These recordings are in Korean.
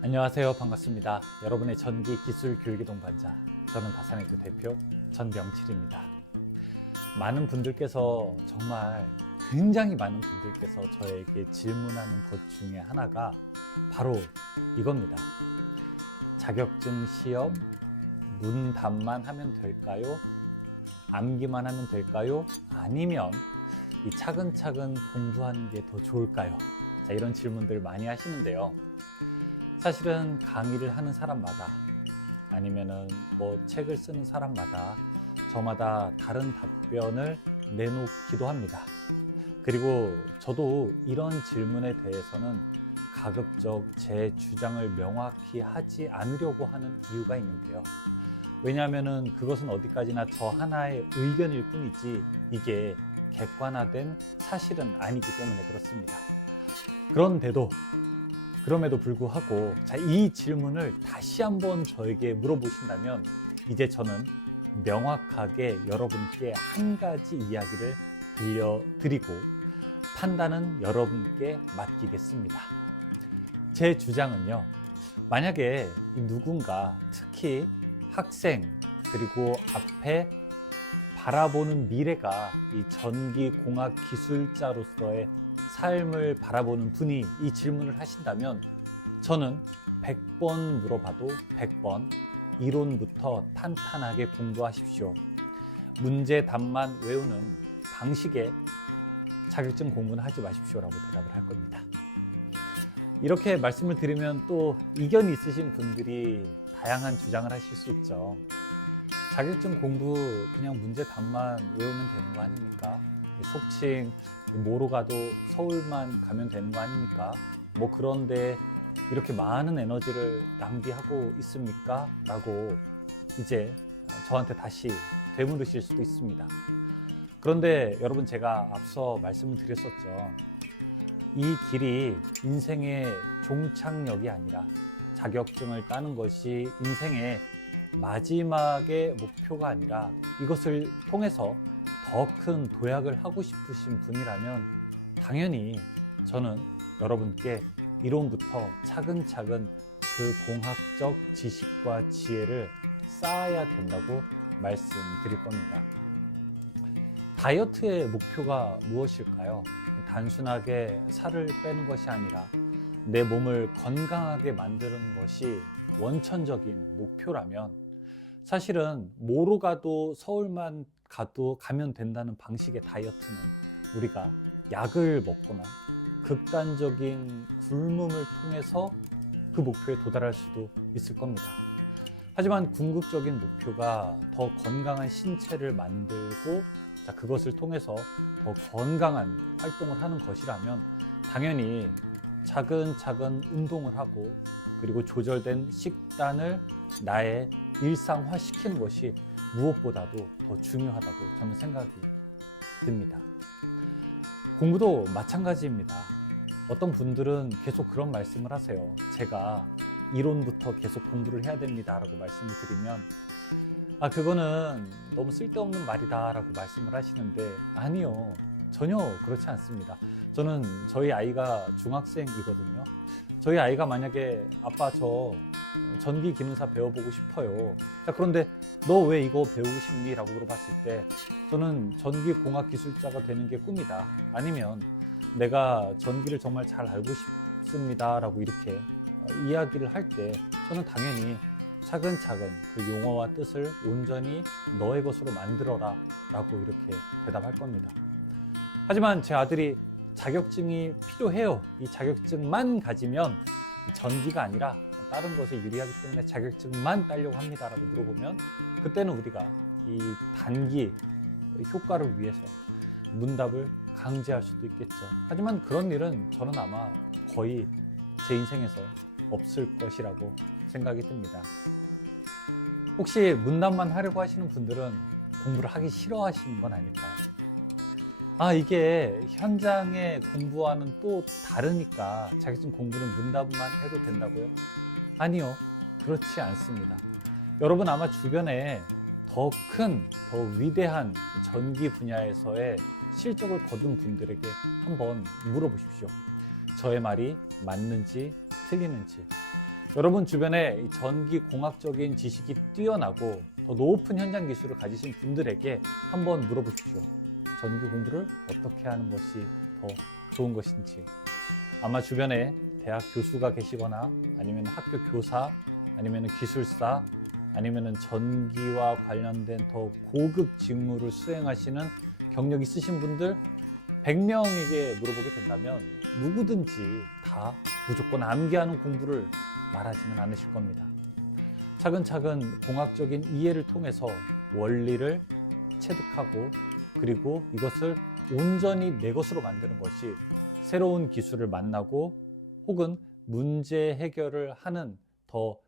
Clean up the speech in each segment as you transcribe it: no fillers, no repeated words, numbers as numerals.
안녕하세요. 반갑습니다. 여러분의 전기 기술 교육의 동반자, 저는 다산의교 대표 전병칠입니다. 많은 분들께서 정말 굉장히 많은 분들께서 저에게 질문하는 것 중에 하나가 바로 이겁니다. 자격증 시험 문답만 하면 될까요? 암기만 하면 될까요? 아니면 이 차근차근 공부하는 게 더 좋을까요? 자, 이런 질문들 많이 하시는데요. 사실은 강의를 하는 사람마다 아니면은 책을 쓰는 사람마다 저마다 다른 답변을 내놓기도 합니다. 그리고 저도 이런 질문에 대해서는 가급적 제 주장을 명확히 하지 않으려고 하는 이유가 있는데요. 왜냐하면은 그것은 어디까지나 저 하나의 의견일 뿐이지 이게 객관화된 사실은 아니기 때문에 그렇습니다. 그럼에도 불구하고 이 질문을 다시 한번 저에게 물어보신다면 이제 저는 명확하게 여러분께 한 가지 이야기를 들려드리고 판단은 여러분께 맡기겠습니다. 제 주장은요, 만약에 누군가 특히 학생 그리고 앞에 바라보는 미래가 이 전기공학 기술자로서의 삶을 바라보는 분이 이 질문을 하신다면 저는 100번 물어봐도 100번 이론부터 탄탄하게 공부하십시오. 문제 답만 외우는 방식의 자격증 공부는 하지 마십시오라고 대답을 할 겁니다. 이렇게 말씀을 드리면 또 이견이 있으신 분들이 다양한 주장을 하실 수 있죠. 자격증 공부 그냥 문제 답만 외우면 되는 거 아닙니까? 속칭 뭐로 가도 서울만 가면 되는 거 아닙니까? 그런데 이렇게 많은 에너지를 낭비하고 있습니까? 라고 이제 저한테 다시 되물으실 수도 있습니다. 그런데 여러분, 제가 앞서 말씀을 드렸었죠. 이 길이 인생의 종착역이 아니라 자격증을 따는 것이 인생의 마지막의 목표가 아니라 이것을 통해서 더 큰 도약을 하고 싶으신 분이라면 당연히 저는 여러분께 이론부터 차근차근 그 공학적 지식과 지혜를 쌓아야 된다고 말씀드릴 겁니다. 다이어트의 목표가 무엇일까요? 단순하게 살을 빼는 것이 아니라 내 몸을 건강하게 만드는 것이 원천적인 목표라면 사실은 뭐로 가도 서울만 가면 된다는 방식의 다이어트는 우리가 약을 먹거나 극단적인 굶음을 통해서 그 목표에 도달할 수도 있을 겁니다. 하지만 궁극적인 목표가 더 건강한 신체를 만들고 그것을 통해서 더 건강한 활동을 하는 것이라면 당연히 차근차근 운동을 하고 그리고 조절된 식단을 나의 일상화시키는 것이 무엇보다도 더 중요하다고 저는 생각이 듭니다. 공부도 마찬가지입니다. 어떤 분들은 계속 그런 말씀을 하세요. 제가 이론부터 계속 공부를 해야 됩니다 라고 말씀을 드리면 그거는 너무 쓸데없는 말이다 라고 말씀을 하시는데 아니요, 전혀 그렇지 않습니다. 저는 저희 아이가 중학생이거든요. 저희 아이가 만약에 아빠 저 전기 기능사 배워보고 싶어요. 그런데 너 왜 이거 배우고 싶니? 라고 물어봤을 때 저는 전기공학 기술자가 되는 게 꿈이다. 아니면 내가 전기를 정말 잘 알고 싶습니다. 라고 이렇게 이야기를 할 때 저는 당연히 차근차근 그 용어와 뜻을 온전히 너의 것으로 만들어라 라고 이렇게 대답할 겁니다. 하지만 제 아들이 자격증이 필요해요. 이 자격증만 가지면 전기가 아니라 다른 것에 유리하기 때문에 자격증만 따려고 합니다 라고 물어보면 그때는 우리가 이 단기 효과를 위해서 문답을 강제할 수도 있겠죠. 하지만 그런 일은 저는 아마 거의 제 인생에서 없을 것이라고 생각이 듭니다. 혹시 문답만 하려고 하시는 분들은 공부를 하기 싫어하시는 건 아닐까요? 이게 현장에 공부와는 또 다르니까 자격증 공부는 문답만 해도 된다고요? 아니요, 그렇지 않습니다. 여러분 아마 주변에 더 위대한 전기 분야에서의 실적을 거둔 분들에게 한번 물어보십시오. 저의 말이 맞는지 틀리는지. 여러분 주변에 이 전기 공학적인 지식이 뛰어나고 더 높은 현장 기술을 가지신 분들에게 한번 물어보십시오. 전기 공부를 어떻게 하는 것이 더 좋은 것인지. 아마 주변에 대학 교수가 계시거나 아니면 학교 교사 아니면 기술사 아니면 전기와 관련된 더 고급 직무를 수행하시는 경력 있으신 분들 100명에게 물어보게 된다면 누구든지 다 무조건 암기하는 공부를 말하지는 않으실 겁니다. 차근차근 공학적인 이해를 통해서 원리를 체득하고 그리고 이것을 온전히 내 것으로 만드는 것이 새로운 기술을 만나고 혹은 문제 해결을 하는 더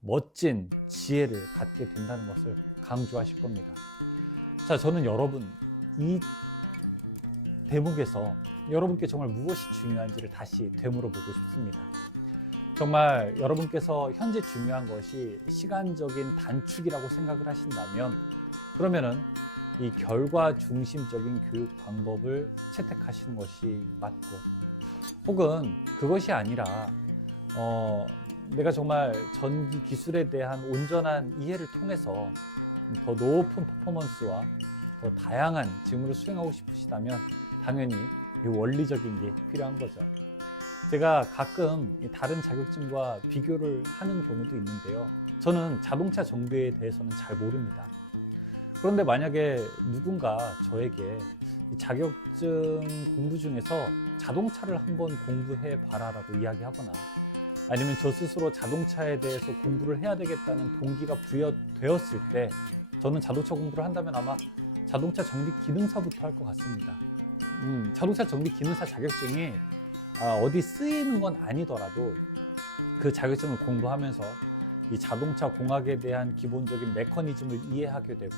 멋진 지혜를 갖게 된다는 것을 강조하실 겁니다. 자, 저는 여러분 이 대목에서 여러분께 정말 무엇이 중요한지를 다시 되물어보고 싶습니다. 정말 여러분께서 현재 중요한 것이 시간적인 단축이라고 생각을 하신다면 그러면은 이 결과 중심적인 교육 방법을 채택하시는 것이 맞고 혹은 그것이 아니라 내가 정말 전기 기술에 대한 온전한 이해를 통해서 더 높은 퍼포먼스와 더 다양한 직무를 수행하고 싶으시다면 당연히 이 원리적인 게 필요한 거죠. 제가 가끔 다른 자격증과 비교를 하는 경우도 있는데요. 저는 자동차 정비에 대해서는 잘 모릅니다. 그런데 만약에 누군가 저에게 자격증 공부 중에서 자동차를 한번 공부해 봐라라고 이야기하거나 아니면 저 스스로 자동차에 대해서 공부를 해야 되겠다는 동기가 부여되었을 때 저는 자동차 공부를 한다면 아마 자동차 정비 기능사부터 할 것 같습니다. 자동차 정비 기능사 자격증이 어디 쓰이는 건 아니더라도 그 자격증을 공부하면서 이 자동차 공학에 대한 기본적인 메커니즘을 이해하게 되고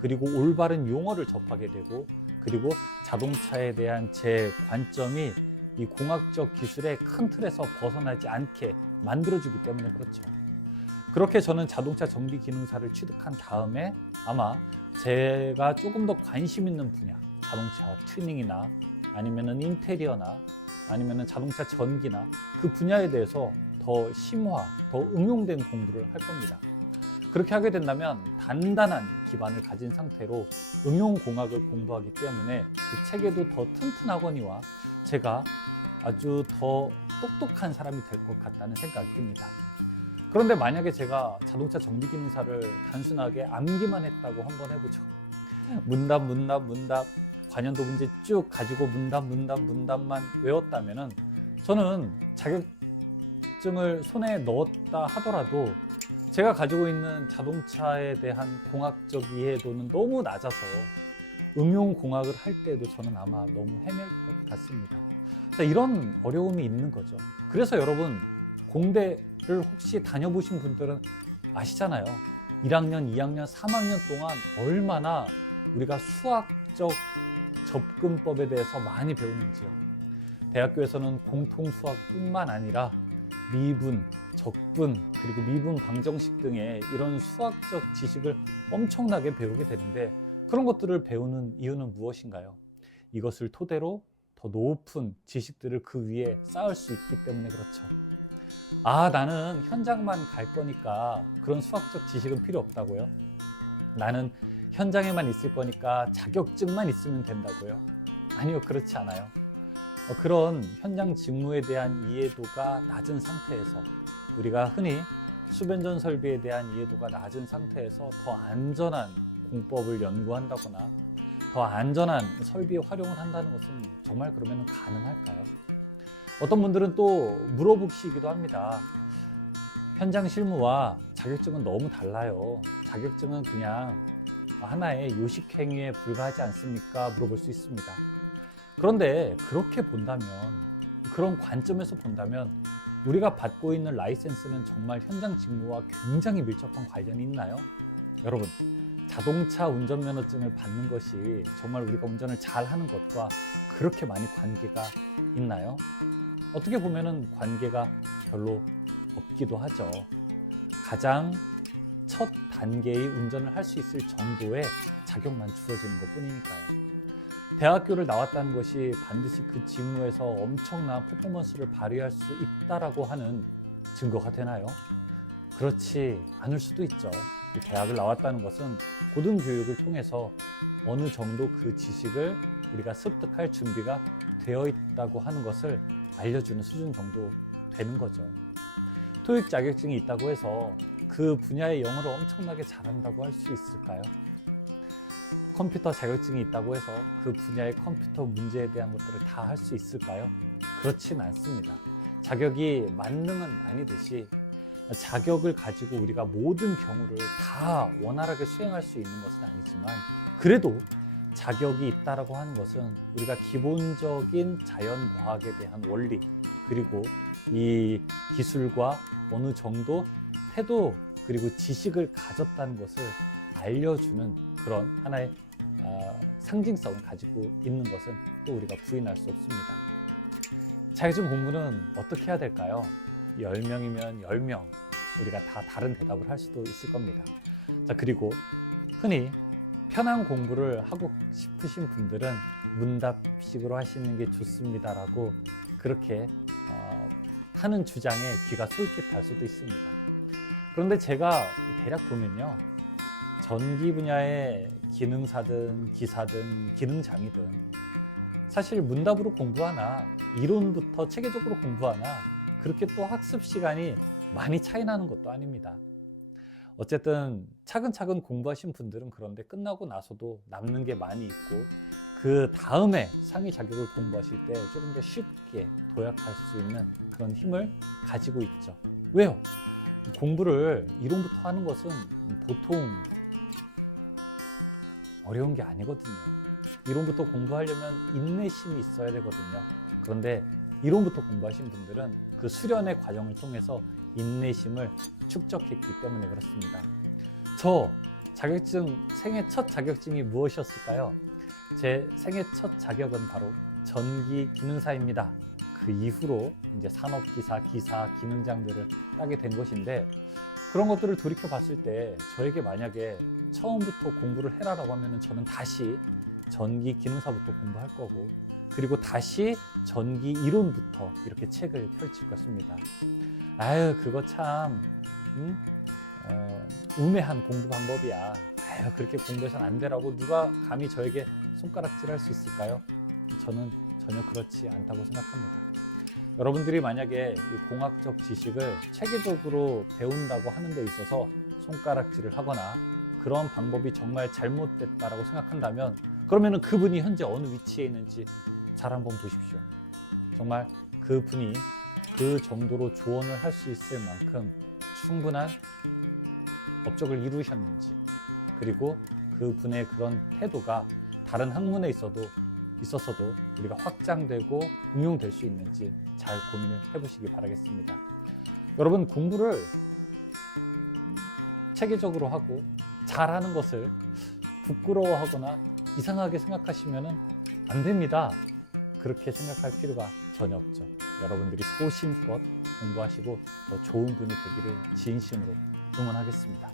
그리고 올바른 용어를 접하게 되고 그리고 자동차에 대한 제 관점이 이 공학적 기술의 큰 틀에서 벗어나지 않게 만들어주기 때문에 그렇죠. 그렇게 저는 자동차 정비 기능사를 취득한 다음에 아마 제가 조금 더 관심 있는 분야, 자동차 튜닝이나 아니면은 인테리어나 아니면은 자동차 전기나 그 분야에 대해서 더 심화, 더 응용된 공부를 할 겁니다. 그렇게 하게 된다면 단단한 기반을 가진 상태로 응용공학을 공부하기 때문에 그 체계도 더 튼튼하거니와 제가 아주 더 똑똑한 사람이 될 것 같다는 생각이 듭니다. 그런데 만약에 제가 자동차 정비기능사를 단순하게 암기만 했다고 한번 해보죠. 문답 관연도 문제 쭉 가지고 문답만 외웠다면은 저는 자격증을 손에 넣었다 하더라도 제가 가지고 있는 자동차에 대한 공학적 이해도는 너무 낮아서 응용 공학을 할 때도 저는 아마 너무 헤맬 것 같습니다. 자, 이런 어려움이 있는 거죠. 그래서 여러분 공대를 혹시 다녀보신 분들은 아시잖아요. 1학년, 2학년, 3학년 동안 얼마나 우리가 수학적 접근법에 대해서 많이 배우는지요. 대학교에서는 공통 수학뿐만 아니라 미분, 적분, 그리고 미분 방정식 등의 이런 수학적 지식을 엄청나게 배우게 되는데 그런 것들을 배우는 이유는 무엇인가요? 이것을 토대로 더 높은 지식들을 그 위에 쌓을 수 있기 때문에 그렇죠. 나는 현장만 갈 거니까 그런 수학적 지식은 필요 없다고요? 나는 현장에만 있을 거니까 자격증만 있으면 된다고요? 아니요, 그렇지 않아요. 그런 현장 직무에 대한 이해도가 낮은 상태에서 우리가 흔히 수변전 설비에 대한 이해도가 낮은 상태에서 더 안전한 공법을 연구한다거나 더 안전한 설비에 활용을 한다는 것은 정말 그러면 가능할까요? 어떤 분들은 또 물어보시기도 합니다. 현장 실무와 자격증은 너무 달라요. 자격증은 그냥 하나의 요식행위에 불과하지 않습니까? 물어볼 수 있습니다. 그런데 그렇게 본다면, 그런 관점에서 본다면 우리가 받고 있는 라이센스는 정말 현장 직무와 굉장히 밀접한 관련이 있나요? 여러분, 자동차 운전면허증을 받는 것이 정말 우리가 운전을 잘하는 것과 그렇게 많이 관계가 있나요? 어떻게 보면은 관계가 별로 없기도 하죠. 가장 첫 단계의 운전을 할 수 있을 정도의 자격만 주어지는 것 뿐이니까요. 대학교를 나왔다는 것이 반드시 그 직무에서 엄청난 퍼포먼스를 발휘할 수 있다라고 하는 증거가 되나요? 그렇지 않을 수도 있죠. 이 대학을 나왔다는 것은 고등교육을 통해서 어느 정도 그 지식을 우리가 습득할 준비가 되어 있다고 하는 것을 알려주는 수준 정도 되는 거죠. 토익 자격증이 있다고 해서 그 분야의 영어를 엄청나게 잘한다고 할 수 있을까요? 컴퓨터 자격증이 있다고 해서 그 분야의 컴퓨터 문제에 대한 것들을 다 할 수 있을까요? 그렇진 않습니다. 자격이 만능은 아니듯이 자격을 가지고 우리가 모든 경우를 다 원활하게 수행할 수 있는 것은 아니지만, 그래도 자격이 있다라고 하는 것은 우리가 기본적인 자연과학에 대한 원리, 그리고 이 기술과 어느 정도 태도, 그리고 지식을 가졌다는 것을 알려주는 그런 하나의 상징성을 가지고 있는 것은 또 우리가 부인할 수 없습니다. 자격증 공부는 어떻게 해야 될까요? 10명이면 10명 우리가 다 다른 대답을 할 수도 있을 겁니다. 자, 그리고 흔히 편한 공부를 하고 싶으신 분들은 문답식으로 하시는 게 좋습니다라고 그렇게 하는 주장에 귀가 솔깃할 수도 있습니다. 그런데 제가 대략 보면요, 전기 분야의 기능사든 기사든 기능장이든 사실 문답으로 공부하나 이론부터 체계적으로 공부하나 그렇게 또 학습 시간이 많이 차이 나는 것도 아닙니다. 어쨌든 차근차근 공부하신 분들은 그런데 끝나고 나서도 남는 게 많이 있고, 그 다음에 상위 자격을 공부하실 때 조금 더 쉽게 도약할 수 있는 그런 힘을 가지고 있죠. 왜요? 공부를 이론부터 하는 것은 보통 어려운 게 아니거든요. 이론부터 공부하려면 인내심이 있어야 되거든요. 그런데 이론부터 공부하신 분들은 그 수련의 과정을 통해서 인내심을 축적했기 때문에 그렇습니다. 저 자격증, 생애 첫 자격증이 무엇이었을까요? 제 생애 첫 자격은 바로 전기 기능사입니다. 그 이후로 이제 산업기사, 기사, 기능장들을 따게 된 것인데, 그런 것들을 돌이켜 봤을 때 저에게 만약에 처음부터 공부를 해라라고 하면 저는 다시 전기 기능사부터 공부할 거고, 그리고 다시 전기 이론부터 이렇게 책을 펼칠 것입니다. 아유, 그거 참 우매한 공부 방법이야. 아유, 그렇게 공부해서는 안 되라고 누가 감히 저에게 손가락질할 수 있을까요? 저는 전혀 그렇지 않다고 생각합니다. 여러분들이 만약에 이 공학적 지식을 체계적으로 배운다고 하는 데 있어서 손가락질을 하거나 그런 방법이 정말 잘못됐다라고 생각한다면, 그러면 그분이 현재 어느 위치에 있는지 잘 한번 보십시오. 정말 그분이 그 정도로 조언을 할 수 있을 만큼 충분한 업적을 이루셨는지, 그리고 그분의 그런 태도가 다른 학문에 있었어도 우리가 확장되고 응용될 수 있는지 잘 고민을 해보시기 바라겠습니다. 여러분, 공부를 체계적으로 하고 잘하는 것을 부끄러워하거나 이상하게 생각하시면 안 됩니다. 그렇게 생각할 필요가 전혀 없죠. 여러분들이 소신껏 공부하시고 더 좋은 분이 되기를 진심으로 응원하겠습니다.